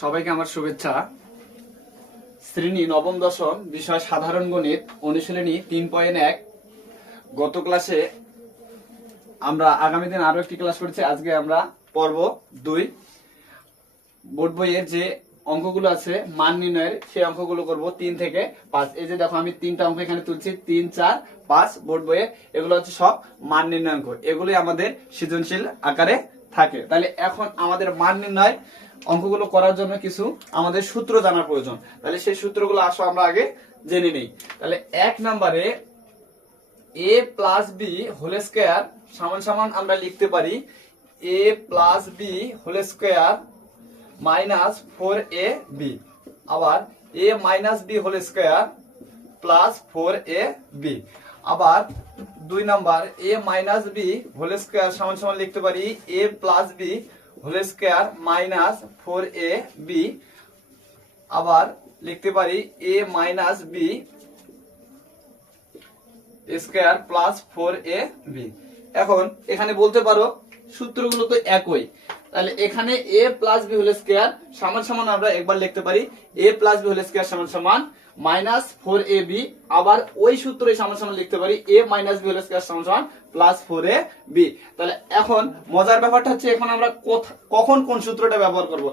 সবাইকে আমার শুভেচ্ছা। শ্রেণী নবম দশম, বিষয় সাধারণ গণিত, অনুশীলনী 3.1। গত ক্লাসে আমরা আগামী দিন আরো একটি ক্লাস করেছি। আজকে আমরা পর্ব 2 বোর্ড বইয়ের যে অঙ্কগুলো আছে মান নির্ণয়ের, সেই অঙ্কগুলো করব 3 থেকে 5। এই যে দেখো, আমি 3টা অঙ্ক এখানে তুলছি, 3, 4, 5 বোর্ড বইয়ে। এগুলো হচ্ছে সব মান নির্ণয় অঙ্ক। এগুলোই আমাদের সৃজনশীল আকারে থাকে। তাহলে এখন আমাদের মান নির্ণয় অঙ্কগুলো করার জন্য কিছু আমাদের সূত্র জানার প্রয়োজন। তাহলে সেই সূত্রগুলো আসো আমরা আগে জেনে নেই। তাহলে 1 নম্বরে a plus B whole square সমান সমান আমরা লিখতে পারি a plus B whole square minus 4ab। আবার a minus B whole square plus 4ab। আবার 2 number a minus B whole square সমান সমান লিখতে পারি a plus B whole square minus 4ab। আবার লিখতে পারি a minus B square plus 4ab। এখন এখানে বলতে পারো সূত্রগুলো তো একই, তাহলে এখানে a plus B whole square সমান সমান আমরা একবার লিখতে পারি a plus B whole square সমান সমান মাইনাস 4ab। আবার ওই সূত্রই সমান সমান লিখতে পারি a minus B whole square সমান সমান প্লাস 4ab। তাহলে এখন মজার ব্যাপারটা হচ্ছে, এখন আমরা কখন কোন সূত্রটা ব্যবহার করব।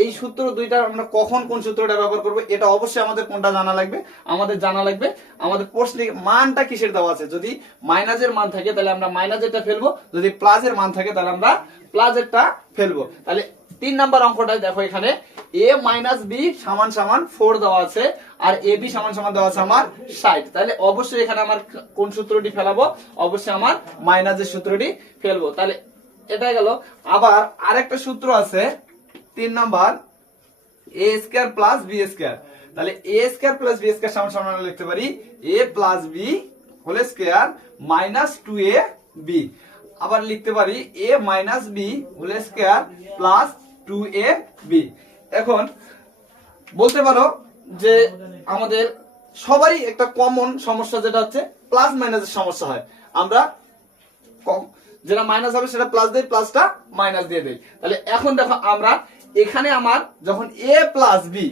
এই সূত্র দুইটা আমরা কখন কোন সূত্রটা ব্যবহার করব, এটা অবশ্যই আমাদের কোনটা জানা লাগবে। আমাদের জানা লাগবে আমাদের প্রশ্নে মানটা কিসের দেওয়া আছে। যদি মাইনাসের মান থাকে তাহলে আমরা মাইনাসেরটা ফেলবো, যদি প্লাসের মান থাকে তাহলে আমরা প্লাসেরটা ফেলবো। তাহলে 3 নাম্বার অঙ্কটা দেখো, এখানে a মাইনাস বি সমান সমান 4 দেওয়া আছে, আর ab সমান সমান দেওয়া আছে আমার 60। তাহলে অবশ্যই এখানে আমার কোন সূত্রটি ফেলাবো, অবশ্যই আমার মাইনাসের সূত্রটি ফেলবো। তাহলে এটা গেল। আবার আরেকটা সূত্র আছে 3 number a square plus B square. তাহলে a square plus B square সমান সমান লিখতে পারি a plus B whole square minus 2ab। আবার লিখতে পারি a minus B whole square plus 2ab। এখন বলতে পারো যে আমাদের সবারই একটা কমন সমস্যা, যেটা হচ্ছে প্লাস মাইনাসের সমস্যা হয়। আমরা যেটা মাইনাস হবে সেটা প্লাস দেই, প্লাসটা মাইনাস দিয়ে দেই। তাহলে এখন দেখো, আমরা এখানে আমার যখন a plus B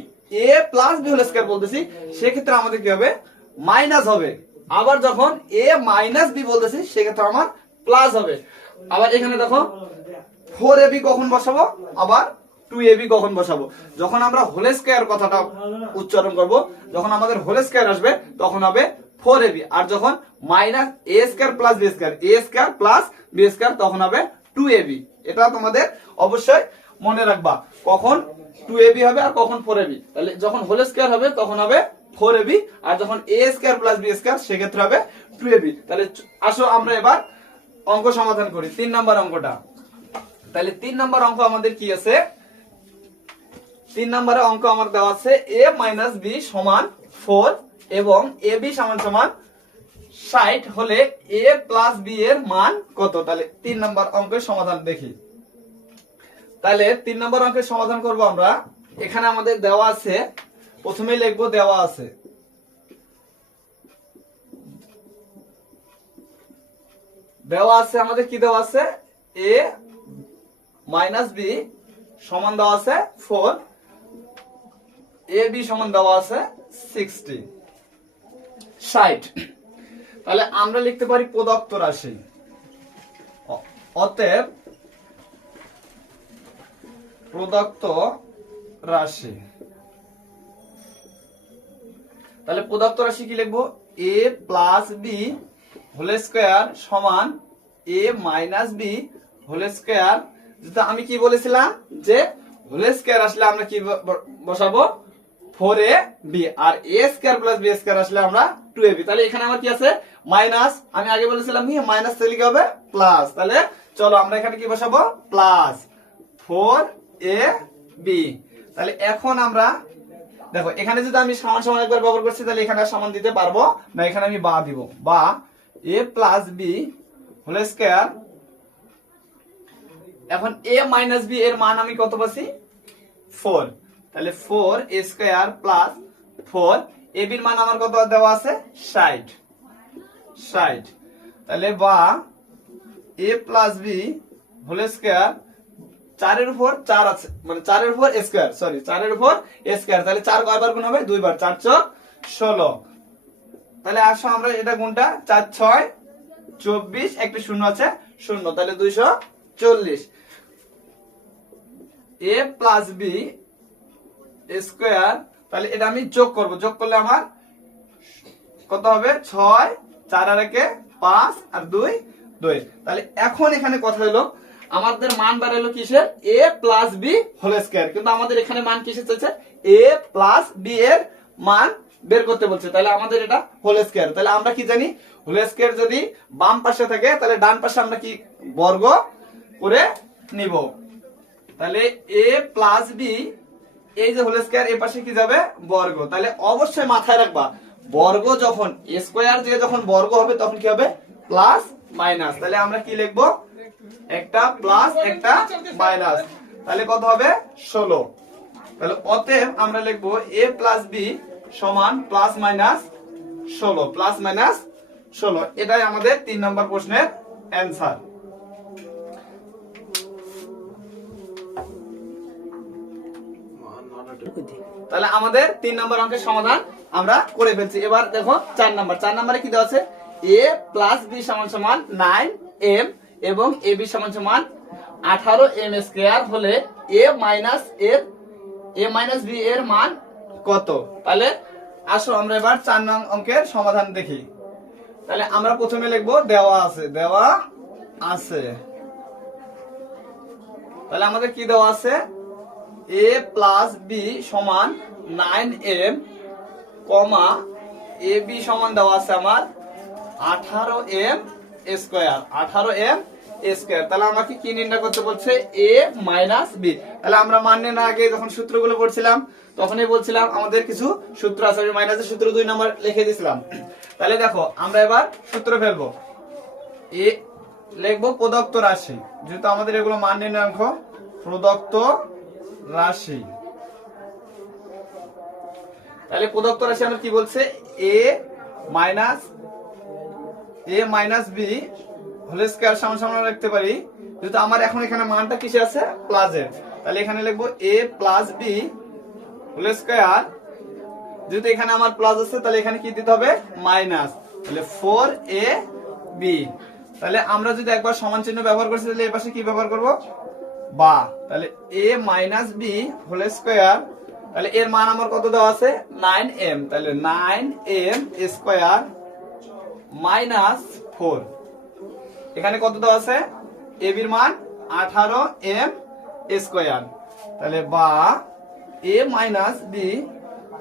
whole square বলতেছি, সেক্ষেত্রে আমাদের কি হবে, মাইনাস হবে। আবার যখন a মাইনাস বি বলতেছি, সেক্ষেত্রে আমার প্লাস হবে। আবার এখানে দেখো 4ab কখন বসাবো, আবার 2ab কখন বসাবো। যখন আমরা হোল স্কয়ার কথাটা উচ্চারণ করব, যখন আমাদের হোল স্কয়ার আসবে তখন হবে 4ab। আর যখন minus a square plus B square, a square plus B square, তখন হবে 2ab। এটা তোমাদের অবশ্যই মনে রাখবা, কখন 2ab হবে আর কখন 4ab। তাহলে যখন হোল স্কয়ার হবে তখন হবে 4ab, আর যখন a square plus B square সেক্ষেত্রে হবে 2ab। তাহলে আসো আমরা এবার অঙ্ক সমাধান করি 3 নাম্বার অঙ্কটা। তাহলে 3 নাম্বার অঙ্ক আমাদের কি আছে, 3 নম্বরে অঙ্ক আমার দেওয়া আছে a মাইনাস বি সমান 4 এবং ab সমান সমান 60 হলে a প্লাস b এর মান কত। তাহলে 3 নম্বর অঙ্কের সমাধান দেখি। তাহলে 3 নম্বর অঙ্কের সমাধান করব আমরা। এখানে আমাদের দেওয়া আছে, প্রথমে লিখবো দেওয়া আছে আমাদের কি দেওয়া আছে, a মাইনাস বি সমান দেওয়া আছে 4, ab সমান দেওয়া আছে 60। তাহলে আমরা লিখতে পারি প্রদত্ত রাশি। অতএব প্রদত্ত রাশি। তাহলে প্রদত্ত রাশি কি লিখবো, a plus B whole square সমান a minus B whole square. যেটা আমি কি বলেছিলাম যে হোল স্কয়ার আসলে আমরা কি বসাবো, 4ab। আর a square plus b square আসলে আমরা 2ab। তাহলে এখানে আমার কি আছে, মাইনাস। আমি আগে বলেছিলাম কি মাইনাস থেকে কি হবে, প্লাস। তাহলে চলো আমরা এখানে কি বসাবো, প্লাস 4ab। তাহলে এখন আমরা দেখো, এখানে যদি আমি সমান সমান একবার ব্যবহার করছি, তাহলে এখানে সমান দিতে পারবো না, এখানে আমি বা দিব, বা a plus B whole square. এখন a মাইনাস বি এর মান আমি কত পাচ্ছি, 4। তাহলে 4 a স্কয়ার প্লাস 4 ab এর মান আমার কত দেওয়া আছে, 60। তাহলে বা a plus B whole square 4 এর উপর 4 আছে, মানে 4 এর উপর স্কয়ার, সরি 4 এর উপর স্কয়ার, তাহলে 4 কয়বার গুণ হবে? 2 বার, 4 চক 16। তাহলে আসো আমরা এটা গুণটা 4 6 24, একটা শূন্য আছে, শূন্য, তাহলে 240। a প্লাস b স্কয়ার, তাহলে এটা আমি যোগ করব, যোগ করলে আমার কত হবে? 6, 4 আর 1 5 আর 2 2। তাহলে এখন এখানে কথা হলো আমাদের মান বাড়াইলো কিসের? a plus b whole square, কিন্তু আমাদের এখানে মান কিসের চাইছে? a প্লাস b এর মান বের করতে বলছে, তাহলে আমাদের এটা হোল স্কয়ার। তাহলে আমরা কি জানি? হোল স্কয়ার যদি বাম পাশে থাকে তাহলে ডান পাশে আমরা কি বর্গ করে নিব। তাহলে a প্লাস b, এই যে হোল স্কয়ার এর পাশে কি যাবে? বর্গ। তাহলে অবশ্যই মাথায় রাখবা, বর্গ যখন স্কয়ার দিয়ে যখন বর্গ হবে তখন কি হবে? Plus minus. তাহলে আমরা কি লিখবো? একটা প্লাস একটা মাইনাস, তাহলে কত হবে? 16। তাহলে অতএব আমরা লিখবো a প্লাস b সমান প্লাস মাইনাস 16, প্লাস মাইনাস 16। এটাই আমাদের 3 নম্বর প্রশ্নের অ্যান্সার। তাহলে আমাদের 3 নম্বর অঙ্কের সমাধান আমরা করে ফেলছি। এবার দেখো 4 নম্বর। 4 নম্বরে কি দেওয়া আছে? a প্লাস b সমান সমান 9m এবং ab সমান সমান 18m স্কয়ার হলে a মাইনাস b এর মান কত? তাহলে আসো আমরা এবার 4 নং অঙ্কের সমাধান দেখি। তাহলে আমরা প্রথমে লিখবো দেওয়া আছে। তাহলে আমাদের কি দেওয়া আছে? a প্লাস b সমান 9m, কমা ab সমান দেওয়া আছে আমার 18m স্কয়ার, 18m স্কয়ার। তাহলে আমাকে কি নির্ণয় করতে বলছে? a minus b। তাহলে আমরা মান নির্ণয়ের আগে যখন সূত্রগুলো পড়ছিলাম তখনই বলছিলাম আমাদের কিছু সূত্র আছে, আমি মাইনাসের সূত্র 2 নম্বর লিখে দিয়েছিলাম। তাহলে দেখো আমরা এবার সূত্র ফেলবো। a লিখবো প্রদত্ত রাশি, যেহেতু আমাদের এগুলো মান নির্ণয় অঙ্ক, প্রদত্ত রাশি। তাহলে প্রদত্ত রাশি আমরা কি বলছে? a minus b whole square সমান সমান লিখতে পারি, যেহেতু আমার এখন এখানে মানটা কিসে আছে? প্লাসের। তাহলে এখানে লিখবো a plus b whole square, যেহেতু এখানে আমার প্লাস আছে তাহলে এখানে কি দিতে হবে? মাইনাস। তাহলে 4ab। তাহলে আমরা যদি একবার সমান চিহ্ন ব্যবহার করছি তাহলে এই পাশে কি ব্যবহার করব? বা। তাহলে a minus b whole square, তাহলে এর মান আমার কত দেওয়া আছে? 9m। তাহলে 9m স্কয়ার মাইনাস 4, এখানে কত দেওয়া আছে? ab এর মান 18m স্কয়ার। তাহলে বা a minus b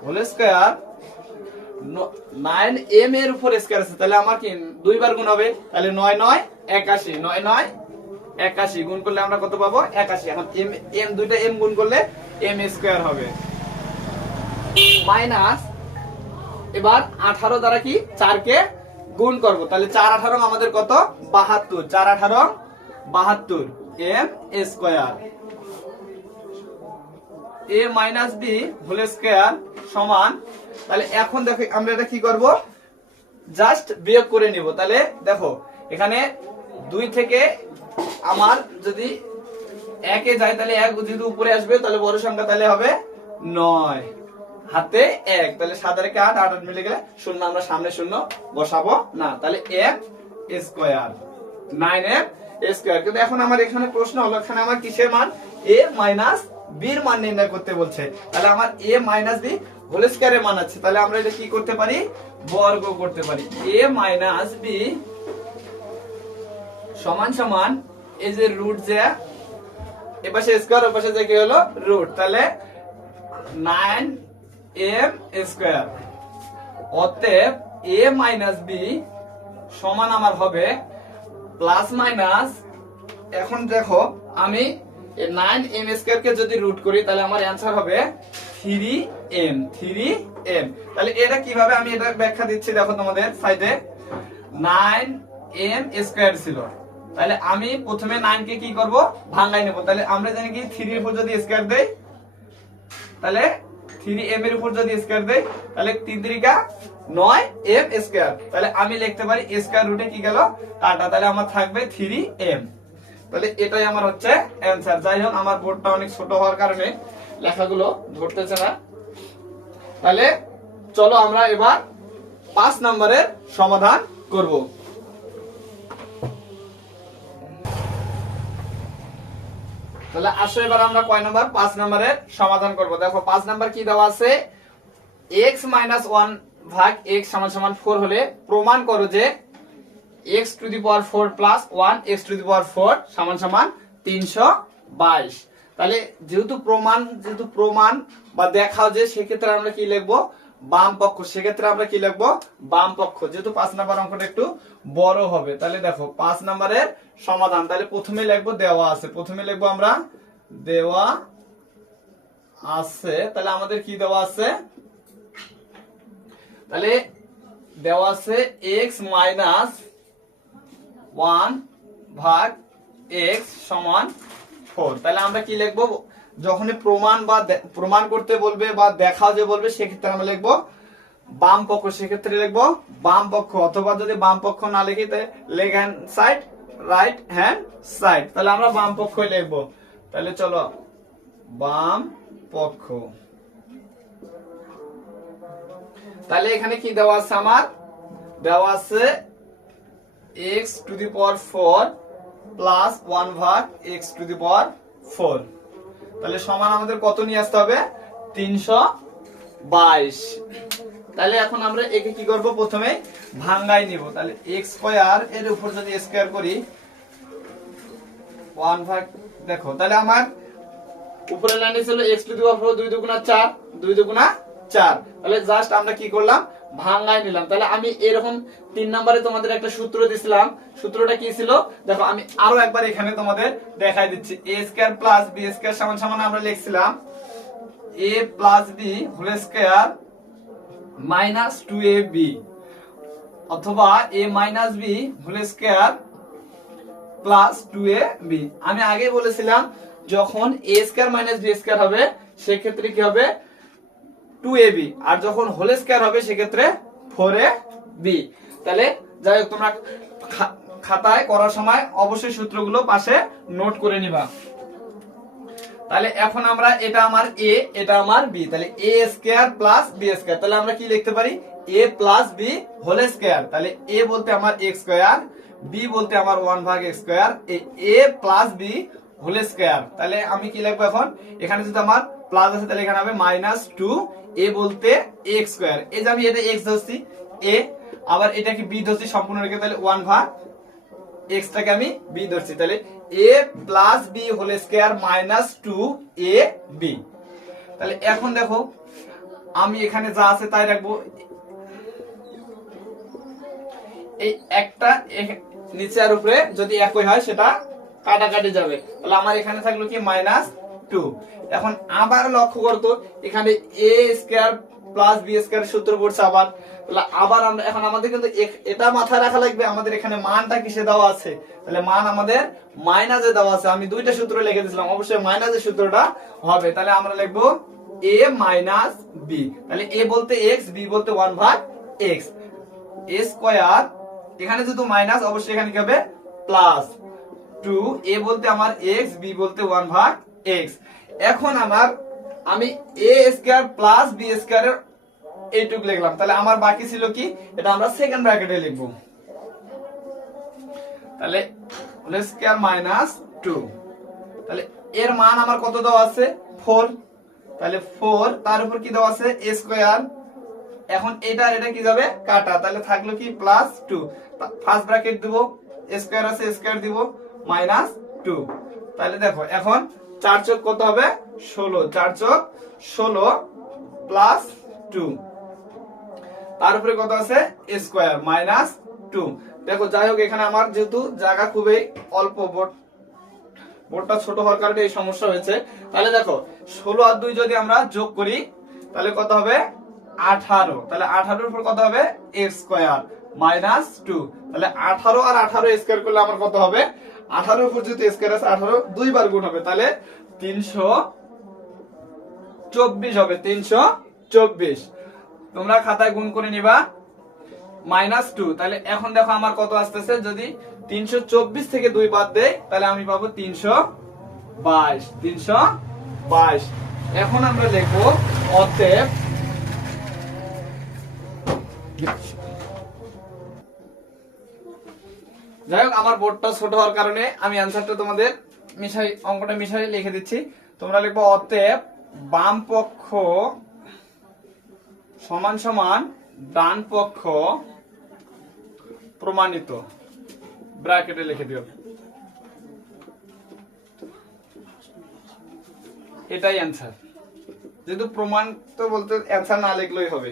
whole square 9m এর উপর স্কয়ার আছে, তাহলে আমার কি 2 বার গুণ হবে? তাহলে 9 9 81, 9 9 81 গুণ করলে আমরা কত পাবো? 81। এখন m দুইটা m গুণ করলে m স্কয়ার হবে, মাইনাস এবার 18 দ্বারা কি 4 কে গুণ করব, তাহলে 4 18 আমাদের কত? 72, 4 18 72 m square. a minus b whole square সমান, তাহলে এখন দেখো আমরা এটা কি করব? জাস্ট বিয়োগ করে নিব। তাহলে দেখো এখানে 2 থেকে আমার যদি 1 এ যায় তাহলে 1 যদি উপরে আসবে তাহলে বড় সংখ্যা, তাহলে হবে 9 হাতে 1, তাহলে 7 আর 8 8 মিলে গেলে 0, আমরা সামনে 0 বসাবো না, তাহলে m স্কয়ার 9m স্কয়ার। কিন্তু এখন আমার এখানে প্রশ্ন হলো এখানে আমার কিসের মান? a মাইনাস b এর মান নির্ণয় করতে বলছে। তাহলে আমার a মাইনাস b হোল স্কয়ারের মান আছে, তাহলে আমরা এটা কি করতে পারি? বর্গ করতে পারি। a মাইনাস b সমান সমান এই যে রুট, যে এপাশে স্কয়ার ওপাশে যে কি হলো রুট, তাহলে 9m স্কয়ার। অতএব a মাইনাস b সমান আমার হবে প্লাস মাইনাস, এখন দেখো আমি 9m স্কয়ার কে যদি রুট করি তাহলে আমার অ্যানসার হবে 3m। তাহলে এটা কিভাবে আমি এটা ব্যাখ্যা দিচ্ছি, দেখো তোমাদের সাইডে 9m স্কয়ার ছিল, তাহলে আমি প্রথমে 9 কে কি করব? ভাঙাই নেব। তাহলে আমরা জানি কি 3 এর উপর যদি স্কয়ার দেই তাহলে 3m এর উপর যদি স্কয়ার দেই তাহলে 3 3 9m স্কয়ার। তাহলে আমি লিখতে পারি স্কয়ার রুটে কি গেল? কাটা, তাহলে আমার থাকবে 3m। তাহলে এটাই আমার হচ্ছে অ্যান্সার। যাই হোক, আমার বোর্ডটা অনেক ছোট হওয়ার কারণে লেখাগুলো ধরতেছে না। তাহলে চলো আমরা এবার 5 নম্বরের সমাধান করব। তাহলে আসো এবার আমরা কয় নাম্বার? 5 নম্বরের সমাধান করব। দেখো 5 নাম্বার কি দেওয়া আছে, x - 1 ভাগ x = 4 হলে প্রমাণ করো যে x⁴ প্লাস 1 x⁴ সমান 322। তাহলে যেহেতু প্রমাণ বা দেখাও যে, সেক্ষেত্রে আমরা কি লিখবো? বাম পক্ষ। সেক্ষেত্রে আমরা কি লিখবো? বাম পক্ষ। যেহেতু 5 নাম্বার অঙ্কটা একটু বড় হবে, তাহলে দেখো 5 নাম্বারের সমাধান। তাহলে প্রথমে লিখবো দেওয়া আছে, প্রথমে লিখবো আমরা দেওয়া আছে। তাহলে আমাদের কি দেওয়া আছে? তাহলে দেওয়া আছে x - 1 ভাগ x = 4। তাহলে আমরা কি লিখবো? যখনই প্রমাণ করতে বলবে বা দেখাও যে বলবে, সেক্ষেত্রে আমরা লিখবো বাম পক্ষ। সেক্ষেত্রে লিখবো বাম পক্ষ, অথবা যদি বাম পক্ষ না লিখি তাহলে left hand side, right hand side. তাহলে আমরা বাম পক্ষই লিখবো। তাহলে চলো বাম পক্ষ। তাহলে এখানে কি দেওয়া আছে? আমার দেওয়া আছে x⁴ প্লাস 1 ভাগ x⁴। তাহলে সমান আমাদের কত নিয়ে আসতে হবে? 322। তাহলে এখন আমরা একে কি করব? প্রথমে ভাঙাই নিব। তাহলে x² এর উপর যদি স্কয়ার করি 1 ভাগ, দেখো তাহলে আমার উপরের লাইনে ছিল x⁴ 2 দুগুণা 4, 2 দুগুণা 4। তাহলে জাস্ট আমরা কি করলাম? ভাঙাই নিলাম। তাহলে আমি এরকম 3 নম্বরে তোমাদের একটা সূত্র দিছিলাম। সূত্রটা কি ছিল? দেখো আমি আরো একবার এখানে তোমাদের দেখাই দিচ্ছি। a² প্লাস b² সমান আমরা লিখছিলাম a plus b whole square minus 2ab, অথবা a minus b whole square plus 2ab। আমি আগে বলেছিলাম যখন a² মাইনাস b² হবে, সেক্ষেত্রে কি হবে? 2ab। আর যখন হোল স্কয়ার হবে, সেক্ষেত্রে 4ab। তাহলে যাই হোক, তোমরা খাতায় করার সময় অবশ্যই সূত্রগুলো পাশে নোট করে নিবা। তাহলে এখন আমরা, এটা আমার a, এটা আমার b, তাহলে a² প্লাস b²। তাহলে আমরা কি লিখতে পারি? a plus b whole square. তাহলে a বলতে আমার x², b বলতে আমার 1 ভাগ x², a plus b whole square. তাহলে আমি কি লিখবো এখন? এখানে যদি আমার প্লাস আছে, তাহলে এখানে হবে -2, a বলতে x²। এই যে আমি এটা x ধরছি a, আবার এটা কি b ধরছি সম্পূর্ণ রেখে, তাহলে 1 ভাগ x টাকে আমি b ধরছি। তাহলে a plus b whole square -2ab। তাহলে এখন দেখো আমি এখানে যা আছে তাই রাখবো। এই একটা নিচে আর উপরে যদি একই হয়, সেটা কাটাকাটি যাবে। তাহলে আমার এখানে থাকলো কি? -2। এখন আবার লক্ষ্য করতো, এখানে a² প্লাস b² সূত্র পড়ছে আবার। তাহলে আবার আমরা এখন আমাদের কিন্তু এটা মাথায় রাখা লাগবে, আমাদের এখানে মানটা কিসে দেওয়া আছে? তাহলে মান আমাদের মাইনাসে দেওয়া আছে। আমি দুইটা সূত্র লিখে দিয়েছিলাম, অবশ্যই মাইনাসের সূত্রটা হবে। তাহলে আমরা লিখবো a মাইনাস b। তাহলে a বলতে x, b বলতে 1 ভাগ x, a²। এখানে যেহেতু মাইনাস, অবশ্যই এখানে কি হবে? প্লাস 2, a বলতে আমার x, b বলতে 1 ভাগ x। এখন আমি a² প্লাস b² এর এইটুক লিখলাম। তাহলে আমার বাকি ছিল কি? এটা আমরা সেকেন্ড ব্র্যাকেটে লিখবো। তাহলে হোল স্কয়ার -2। তাহলে এর মান আমার কত দেওয়া আছে? 4। তাহলে 4, তার উপর কি দেওয়া আছে? a²। এখন এটা আর এটা কি যাবে? কাটা। তাহলে থাকলো কি? +2। ফার্স্ট ব্র্যাকেট দিব, a² আছে, a² দিব, -2। তাহলে দেখো এখন 4 চোক কত হবে? 16। 4 চোক 16 +2। তার উপরে কত আছে? a² -2। দেখো যাই হোক, এখানে আমার যেহেতু জায়গা খুবই অল্প, বোর্ডটা ছোট হওয়ার কারণে এই সমস্যা হয়েছে। তাহলে দেখো 16 আর 2 যদি আমরা যোগ করি, তাহলে কত হবে? 18। তাহলে 18 এর উপর কত হবে? a² -2। তাহলে 18 আর 18 স্কয়ার করলে আমার কত হবে? 18 এর উপর যেহেতু স্কয়ার আছে, 18 দুইবার গুণ হবে, তাহলে 324 হবে। 324 তোমরা খাতায় গুণ করে নিবা। -2। তাহলে এখন দেখো আমার কত আসতেছে? যদি 324 থেকে 2 বাদ দেই তাহলে আমি পাবো 322। 322। এখন আমরা লিখবো অতএব যাই হোক আমার বোর্ডটা ছোট হওয়ার কারণে আমি অ্যান্সারটা তোমাদের অঙ্কটা মিশাই লিখে দিচ্ছি। তোমরা লিখবো অতএব বাম পক্ষ সমান সমান ডান পক্ষ প্রমাণিত, ব্র্যাকেটে লিখে দিও। এটাই অ্যান্সার, যেহেতু প্রমাণ তো বলতে অ্যান্সার না লিখলেই হবে।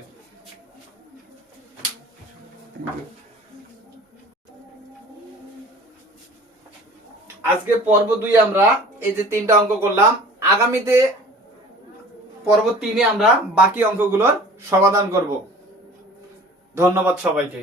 আজকে পর্ব 2 আমরা এই যে 3টা অঙ্ক করলাম, আগামীতে পর্ব 3-এ আমরা বাকি অঙ্কগুলোর সমাধান করব। ধন্যবাদ সবাইকে।